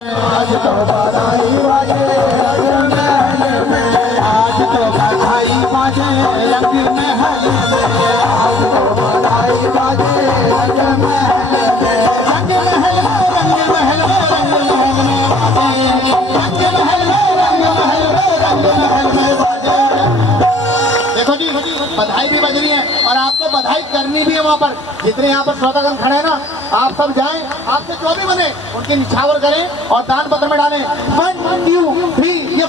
आज तो बधाई बाजे रंग महल में, आज तो बधाई बाजे रंग महल में, आज तो बधाई बाजे रंग महल में, रंग महल रंग महल रंग महल में बाजे, रंग महल रंग महल रंग महल में बाजे। देखो जी बधाई भी बज रही है और आपको बधाई करनी भी है। वहाँ पर जितने यहाँ पर श्रोतागण खड़े हैं ना, आप सब जाएं, आपसे जो भी बने उनके निछावर करें और दान पत्र में डालें। 1 2 3 ये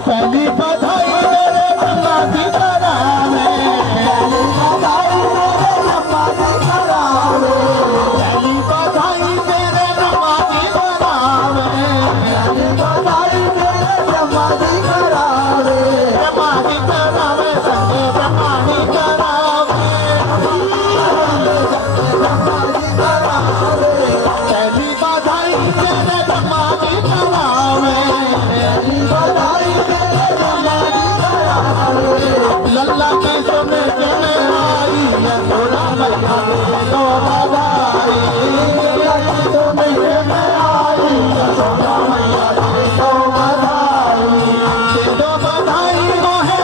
पहली बधाई मेरे ब्रह्मा जी करावे, पहली बधाई मेरे ब्रह्मा जी करावे, पहली बधाई मेरे ब्रह्मा जी करावे, पहली बधाई मेरे ब्रह्मा जी करावे, ब्रह्मा जी करावे संगे ब्रह्मा जी करावे, ब्रह्मा जी करावे, पहली बधाई मेरे ब्रह्मा जी करावे, पहली बधाई लल्ला की सुने के में आई है थोड़ा मैया तो बधाई, लल्ला की सुने के में आई है थोड़ा मैया तो बधाई, दो बधाई मोहे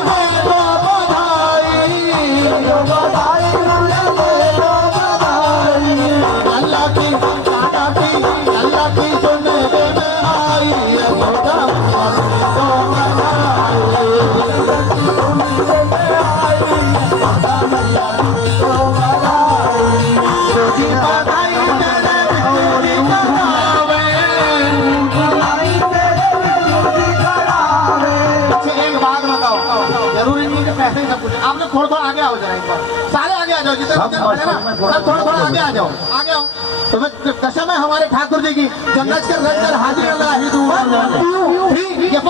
दो बधाई, दो बधाई मोहे दो बधाई, लल्ला की सुने के में आई है थोड़ा मैया तो बधाई। जरूरी नहीं कि पैसे ही सब कुछ, आप लोग थोड़ा थोड़ा आगे आओ जरा, एक बार सारे आगे आ जाओ, जितने सब थोड़ा थोड़ा आगे आ जाओ, आगे आओ। तो मैं कसम है हमारे ठाकुर जी की, जन्नत के रंग हाजिर अल्लाह 1 2 3 ये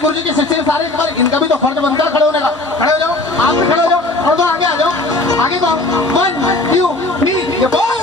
गुरुजी के सिलसिले सारे एक बार इनका भी तो फर्ज बनता है खड़े होने का। खड़े हो जाओ, आप भी खड़े हो जाओ और तो आगे आ जाओ, आगे तो 1 2 3 ये भाई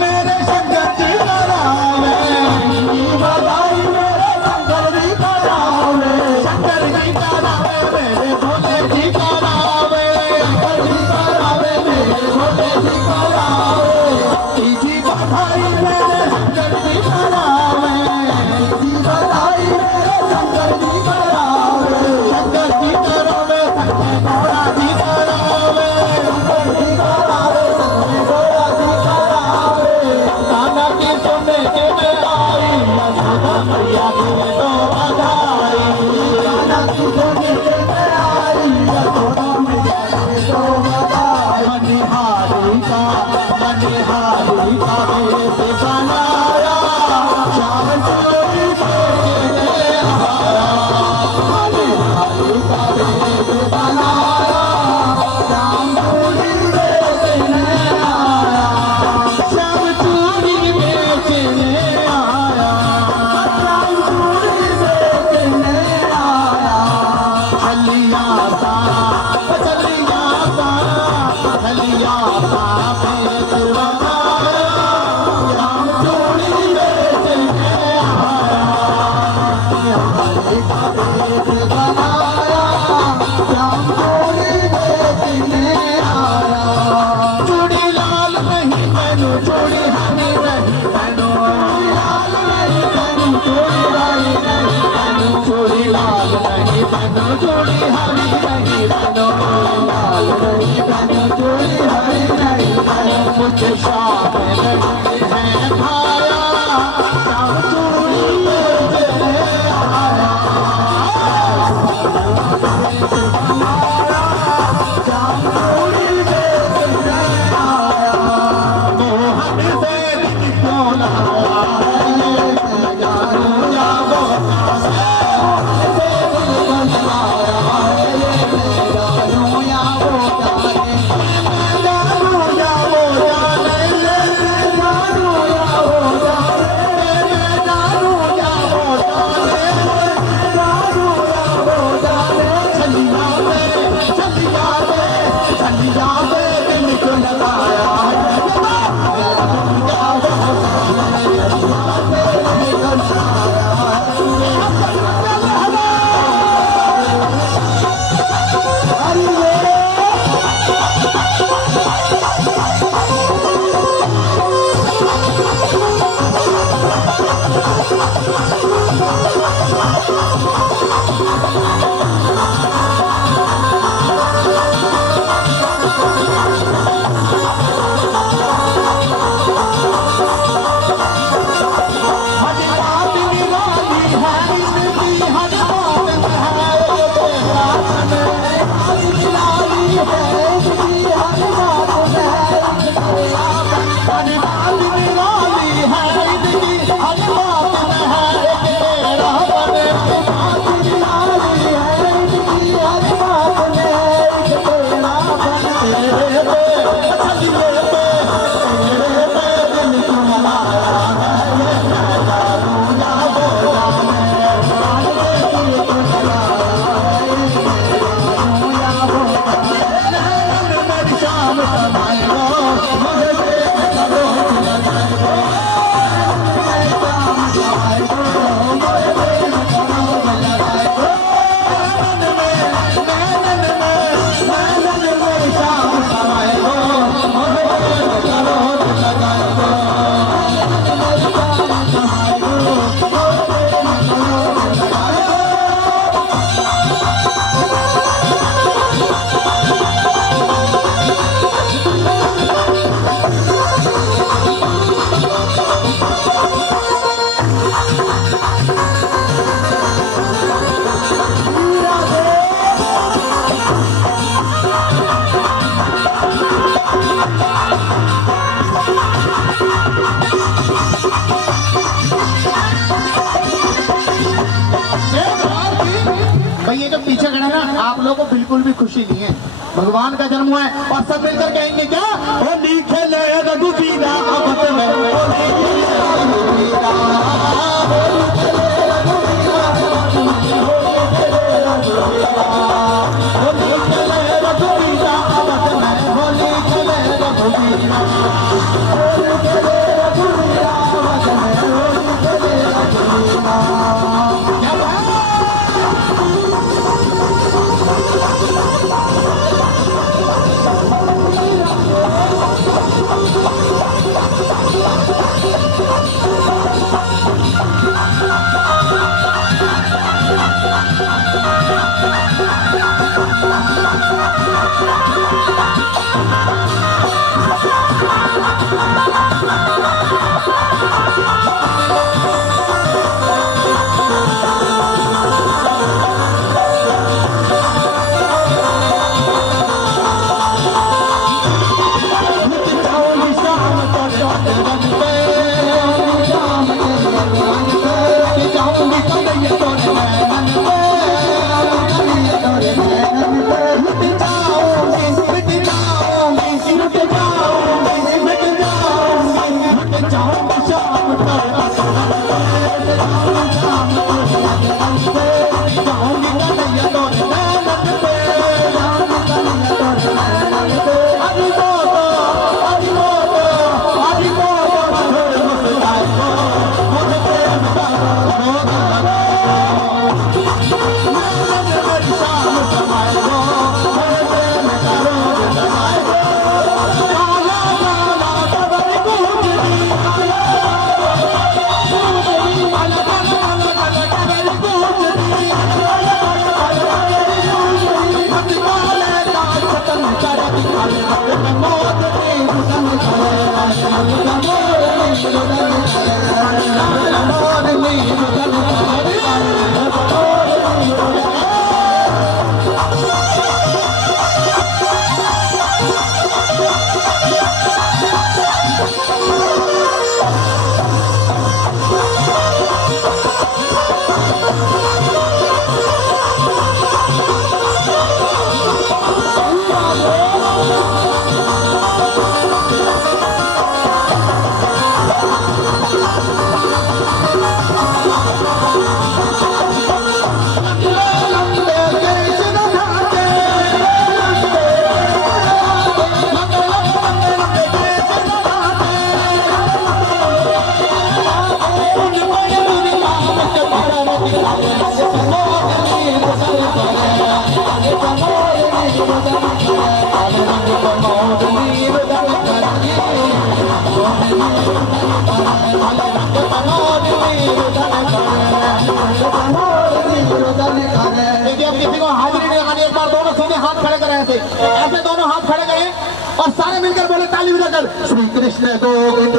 मेरे खुशी ली है, भगवान का जन्म हुआ है। और सब मिलकर कहेंगे क्या, होली खेले रघुवीरा अवत में, होली खेले रघुवीरा, होली खेले रघुवीरा, होली खेले रघुवीरा अवत में, होली खेले रघुवीरा, होली खेले रघुवीरा अवत में, होली खेले रघुवीरा। ऐसे दोनों हाथ खड़े गए और सारे मिलकर बोले ताली बजाकर, श्री कृष्ण गोविंद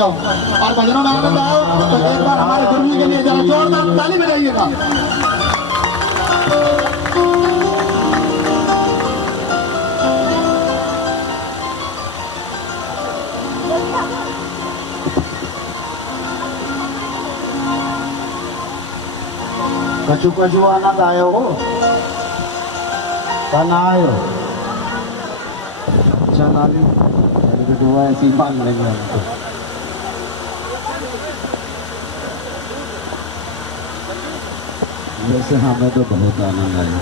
और भजनों में आनंद आओ। तो एक बार हमारे गुरु जी के लिए जरा जोरदार ताली बजाइएगा। कछु कछु आनंद आयो हो कल आयो अच्छा नाली दुआ ऐसी मान लेंगे हमको। वैसे हमें तो बहुत आनंद आया,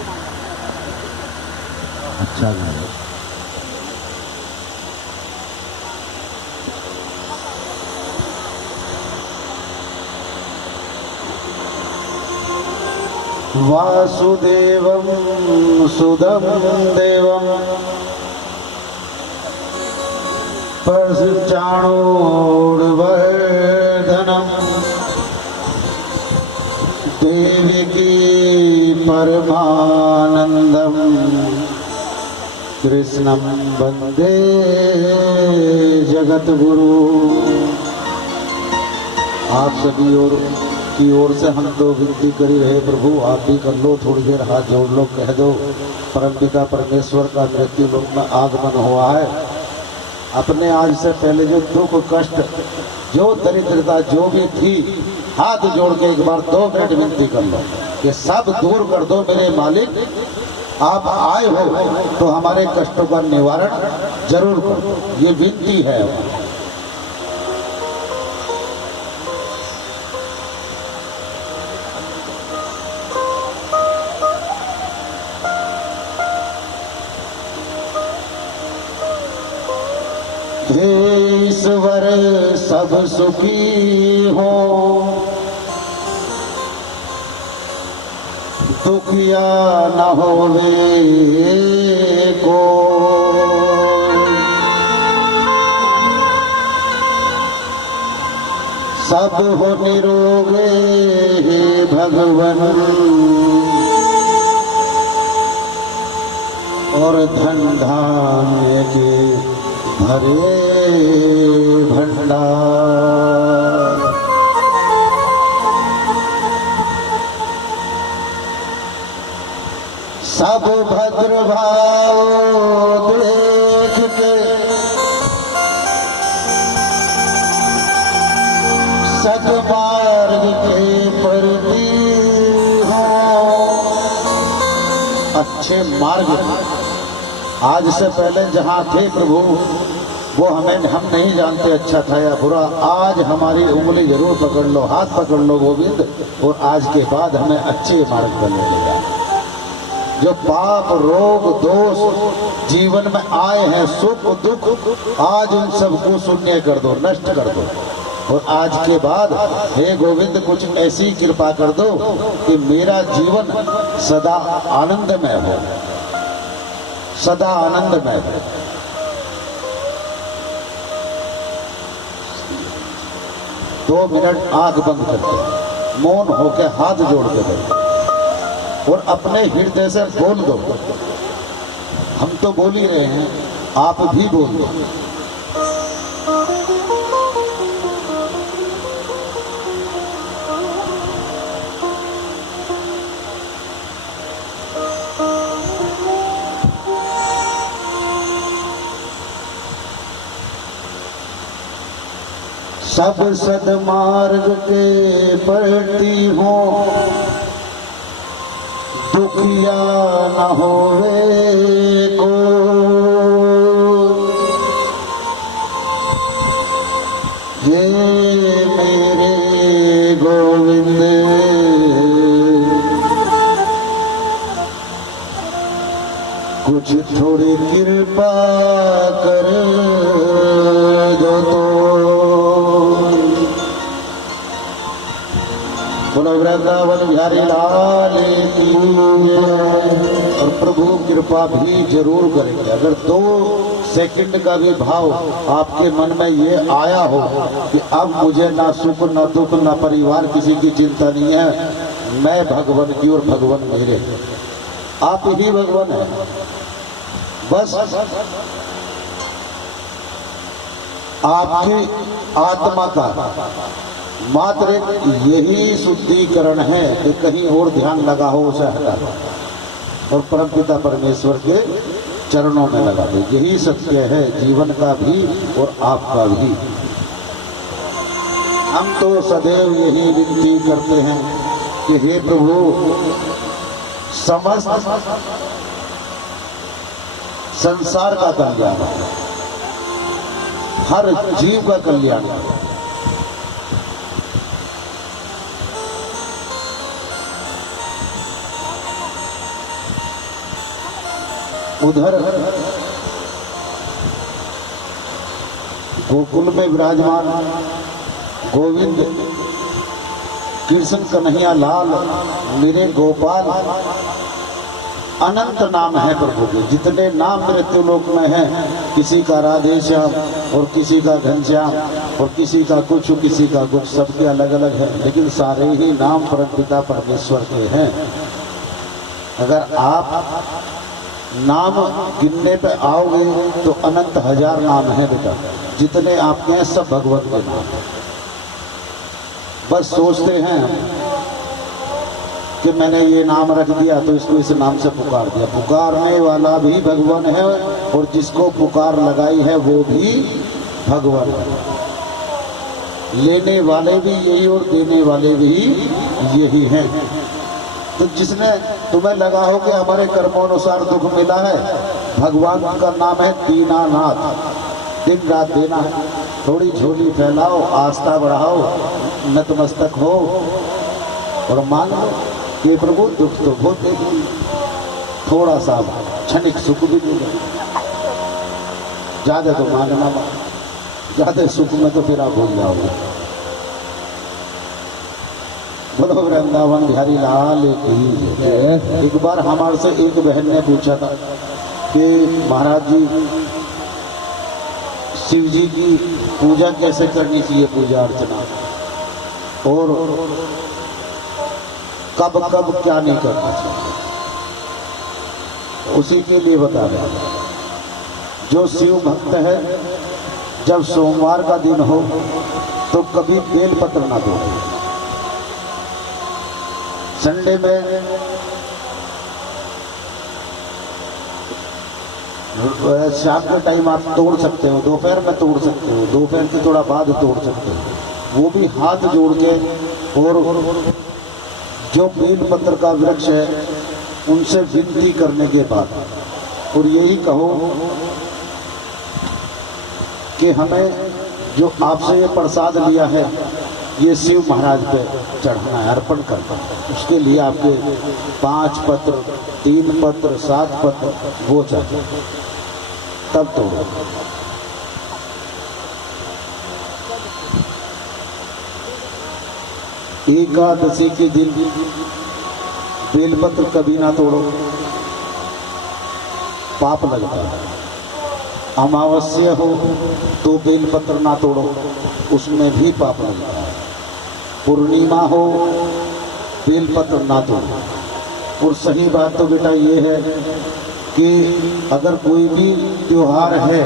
अच्छा गाया। वासुदेवं सुदं देवं चाणूरवर्धनम् देवकी परमानंदम कृष्णं वंदे जगत गुरु। आप सभी की ओर से हम तो विनती कर ही रहे, प्रभु आप भी कर लो, थोड़ी देर हाथ जोड़ लो, कह दो परमपिता परमेश्वर का मृत्यु लोक में आगमन हुआ है। अपने आज से पहले जो दुख कष्ट जो दरिद्रता जो भी थी, हाथ जोड़ के एक बार 2 मिनट विनती कर लो कि सब दूर कर दो मेरे मालिक। आप आए हो तो हमारे कष्टों का निवारण जरूर करो, ये विनती है। हे ईश्वर सब सुखी हो, दुखिया न होवे को। सब हो निरोगे हे भगवन, और धन धान्य के भरे भंडार। सब भद्र भाव देख के सद्मार्ग के प्रति हो। अच्छे मार्ग आज से पहले जहाँ थे प्रभु वो हम नहीं जानते अच्छा था या बुरा। आज हमारी उंगली जरूर पकड़ लो, हाथ पकड़ लो गोविंद, और आज के बाद हमें अच्छे मार्ग पर ले लेगा। जो पाप रोग दोष जीवन में आए हैं, सुख दुख, आज उन सबको शून्य कर दो, नष्ट कर दो। और आज के बाद हे गोविंद कुछ ऐसी कृपा कर दो कि मेरा जीवन सदा आनंदमय हो, सदा आनंदमय हो। 2 मिनट आंख बंद करके मौन होकर हाथ जोड़ के बैठो और अपने हृदय से बोल दो। हम तो बोल ही रहे हैं, आप भी बोल दो। सब सदमार्ग के प्रति हो, दुखिया न होवे को। ये मेरे गोविंद कुछ थोड़ी कृपा कर दो तो। बोलो वृंदावन बिहारी लाल की। और प्रभु कृपा भी जरूर करेंगे। अगर 2 सेकंड का भी भाव आपके मन में ये आया हो कि अब मुझे ना सुख ना दुख ना परिवार किसी की चिंता नहीं है, मैं भगवान की और भगवान मेरे, आप ही भगवान है। बस आपकी आत्मा का मात्र यही शुद्धिकरण है कि कहीं और ध्यान लगा हो उसे हटा दो और परमपिता परमेश्वर के चरणों में लगा दो। यही सत्य है जीवन का भी और आपका भी। हम तो सदैव यही विनती करते हैं कि हे प्रभु समस्त संसार का कल्याण, हर जीव का कल्याण। उधर गोकुल में विराजमान गोविंद कृष्ण कन्हैया लाल मेरे गोपाल अनंत नाम है प्रभु के। जितने नाम मृत्युलोक में हैं, किसी का राधेश्याम और किसी का घनश्याम और किसी का कुछ सबके अलग अलग है, लेकिन सारे ही नाम परमपिता परमेश्वर के हैं। अगर आप नाम गिनने पे आओगे तो अनंत हजार नाम है बेटा। जितने आपके हैं सब भगवत के नाम हैं। बस सोचते हैं कि मैंने ये नाम रख दिया तो इसको इस नाम से पुकार दिया। पुकारने वाला भी भगवान है और जिसको पुकार लगाई है वो भी भगवान है। लेने वाले भी यही और देने वाले भी यही हैं। तो जिसने तुम्हें लगा हो कि हमारे कर्मोनुसार दुख मिला है, भगवान का नाम है दीनानाथ। दिन रात देना है। थोड़ी झोली फैलाओ, आस्था बढ़ाओ, नतमस्तक हो और मान लो कि प्रभु दुख तो बहुत देगी, थोड़ा सा क्षणिक सुख भी मिले। ज्यादा तो मानना मत, ज्यादा सुख में तो फिर आप भूल जाओगे। बोलो वृंदावन बिहारी लाल की। एक बार हमारे से एक बहन ने पूछा था कि महाराज जी शिव जी की पूजा कैसे करनी चाहिए, पूजा अर्चना, और कब कब क्या नहीं करना चाहिए। उसी के लिए बता रहे हैं, जो शिव भक्त है जब सोमवार का दिन हो तो कभी बेल पत्र ना दो। संडे में शाम के टाइम आप तोड़ सकते हो, दोपहर में तोड़ सकते हो, दोपहर के थोड़ा बाद तोड़ सकते हो, वो भी हाथ जोड़ के। और जो बेल पत्र का वृक्ष है उनसे विनती करने के बाद, और यही कहो कि हमें जो आपसे ये प्रसाद लिया है ये शिव महाराज पे चढ़ाना है, अर्पण करना है। उसके लिए आपके 5 पत्र, 3 पत्र, 7 पत्र वो चाहिए, तब तोड़ो। एकादशी के दिन बेलपत्र कभी ना तोड़ो, पाप लगता है। अमावस्या हो तो बेलपत्र ना तोड़ो, उसमें भी पाप लगता है। पूर्णिमा हो बेलपत्र ना तोड़ो। और सही बात तो बेटा ये है कि अगर कोई भी त्योहार है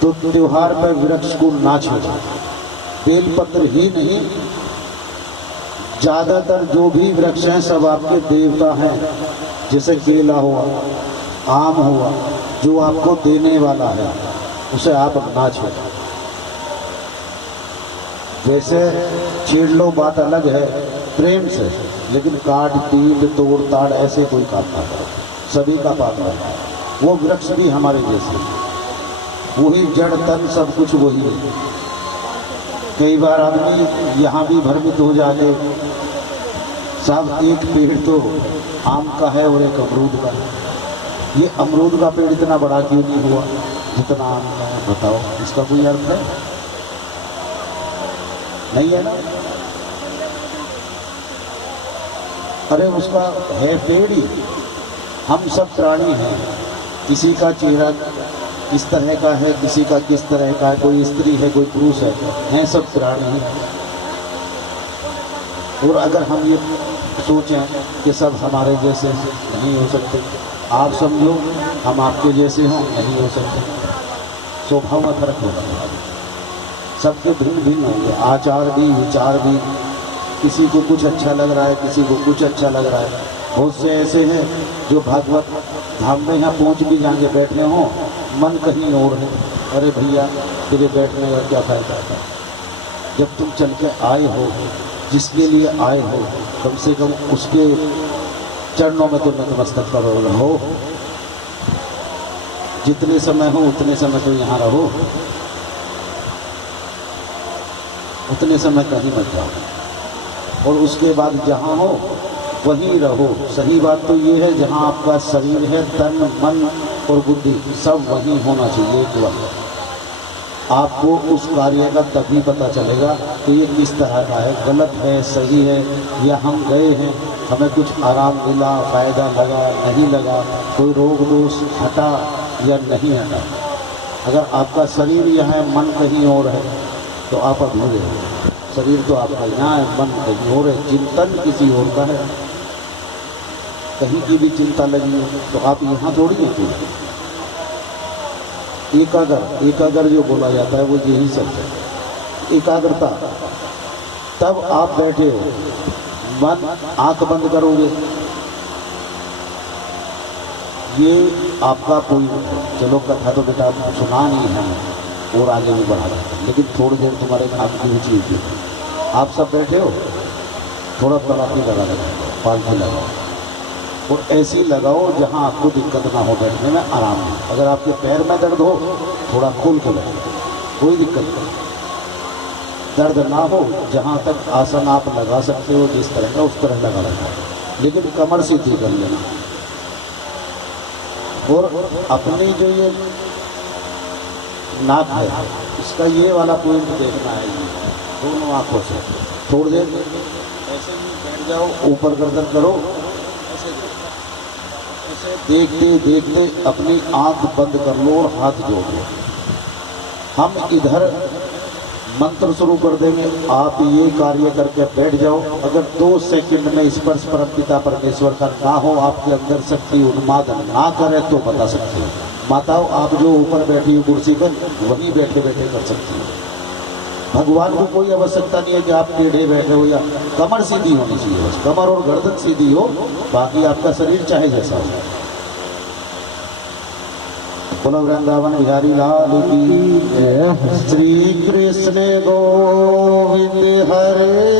तो त्योहार पर वृक्ष को ना छेड़ो। बेलपत्र ही नहीं, ज़्यादातर जो भी वृक्ष हैं सब आपके देवता हैं। जैसे केला हुआ, आम हुआ, जो आपको देने वाला है उसे आप ना छेड़ो। वैसे छेड़ लो बात अलग है, प्रेम से, लेकिन काट पीट तोड़ ताड़ ऐसे कोई काम ना करो, सभी का पाप है। वो वृक्ष भी हमारे जैसे, वही जड़ तन सब कुछ वही है। कई बार आदमी यहाँ भी भ्रमित हो जाते, साहब एक पेड़ तो आम का है और एक अमरूद का है, ये अमरूद का पेड़ इतना बड़ा क्यों नहीं हुआ जितना आम का है? बताओ, इसका कोई अर्थ है? नहीं है ना। अरे उसका है पेड़ ही। हम सब प्राणी हैं, किसी का चेहरा किस तरह का है, किसी का किस तरह का है, कोई स्त्री है, कोई पुरुष है सब प्राणी हैं। और अगर हम ये सोचें कि सब हमारे जैसे नहीं हो सकते, आप समझो हम आपके जैसे हों, नहीं हो सकते। स्वभाव में फर्क होगा, सबके भिन्न भिन्न होंगे, आचार भी, विचार भी। किसी को कुछ अच्छा लग रहा है, किसी को कुछ अच्छा लग रहा है। बहुत से ऐसे हैं जो भागवत धाम में यहाँ पहुँच भी जाएंगे, बैठने हों, मन कहीं और है। अरे भैया तेरे बैठने का क्या फायदा है? जब तुम चल के आए हो, जिसके लिए आए हो, कम से कम उसके चरणों में तो नतमस्तक करो, रहो। जितने समय हो उतने समय तो यहाँ रहो, उतने समय कहीं मत जाओ। और उसके बाद जहाँ हो वहीं रहो। सही बात तो ये है जहाँ आपका शरीर है, तन मन और बुद्धि सब वहीं होना चाहिए एक वक्त। आपको उस कार्य का तभी पता चलेगा कि ये किस तरह का है, गलत है, सही है, या हम गए हैं, हमें कुछ आराम मिला, फ़ायदा लगा, नहीं लगा, कोई रोग दोष हटा या नहीं हटा। अगर आपका शरीर यहाँ है, मन कहीं और है, तो आप अधूरे हैं। शरीर तो आपका यहाँ है, मन कहीं और है, चिंतन किसी और का है। कहीं की भी चिंता लगी हो तो आप यहाँ थोड़ी होती है। एकाग्र जो बोला जाता है वो यही सब है, एकाग्रता। तब आप बैठे हो, मन आंख बंद करोगे, ये आपका कोई चलो कथा तो बेटा सुना नहीं है और आगे भी बढ़ा रहा, लेकिन थोड़ी देर तुम्हारे काम की रुचि होती है। आप सब बैठे हो, थोड़ा पलाटी लगा दो, पालथी लगाओ और ऐसी लगाओ जहाँ आपको दिक्कत ना हो, बैठने में आराम हो। अगर आपके पैर में दर्द हो, थोड़ा खोल के बैठो, कोई दिक्कत नहीं। दर्द ना हो, जहाँ तक आसन आप लगा सकते हो जिस तरह का उस तरह लगा रखा, लेकिन कमर सीधी कर लेना। और अपनी जो ये नाक है, इसका ये वाला पॉइंट देखना है, दोनों आँखों से थोड़ी देर ऐसे ही बैठ जाओ, ऊपर गर्दन करो, देखते देखते अपनी आंख बंद कर लो और हाथ जोड़ लो। हम इधर मंत्र शुरू कर देंगे, आप ये कार्य करके बैठ जाओ। अगर 2 सेकंड में स्पर्श परमपिता परमेश्वर का ना हो, आपके अंदर शक्ति उन्माद ना करे तो बता सकते हो। माताओं, आप जो ऊपर बैठी हो कुर्सी पर, वहीं बैठे बैठे कर सकती हो। भगवान को कोई आवश्यकता नहीं है कि आप टेढ़े बैठे हो, या कमर सीधी होनी चाहिए, बस कमर और गर्दन सीधी हो, बाकी आपका शरीर चाहे जैसा हो। बोलो वृंदावन बिहारी लाल की जय। श्री कृष्ण गोविंद हरे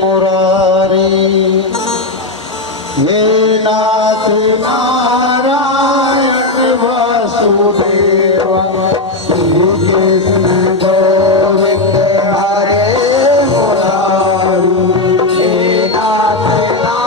मुरारी, हे नाथ नारायण वासुदेव। श्री कृष्ण गोविंद हरे मुरारी, हे नाथ नारायण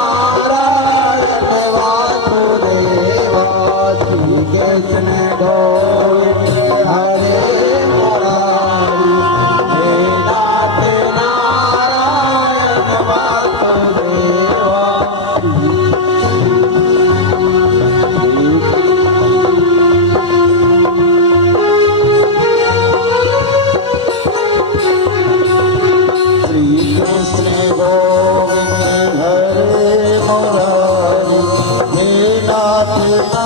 वासुदेव। श्री कृष्ण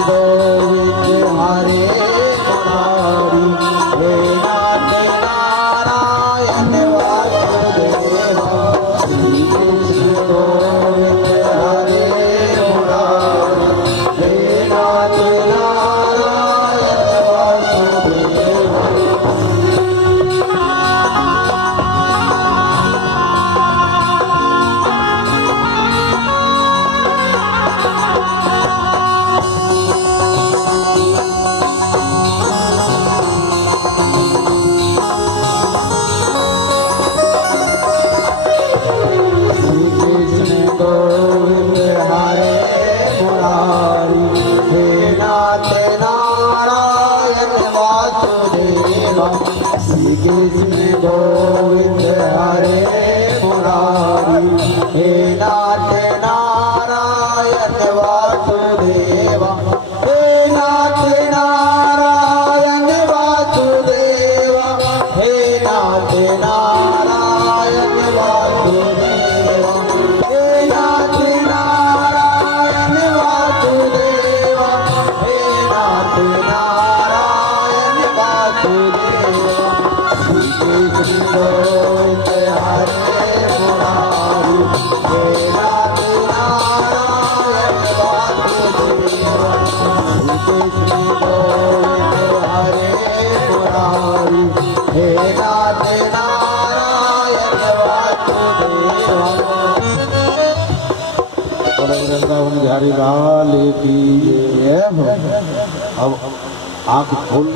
गोविंद हरे मुरारी, हे नाथ नारायण वासुदेव। बोले वृंदावन बिहारी लाल की। जय हो। अब आंख खोल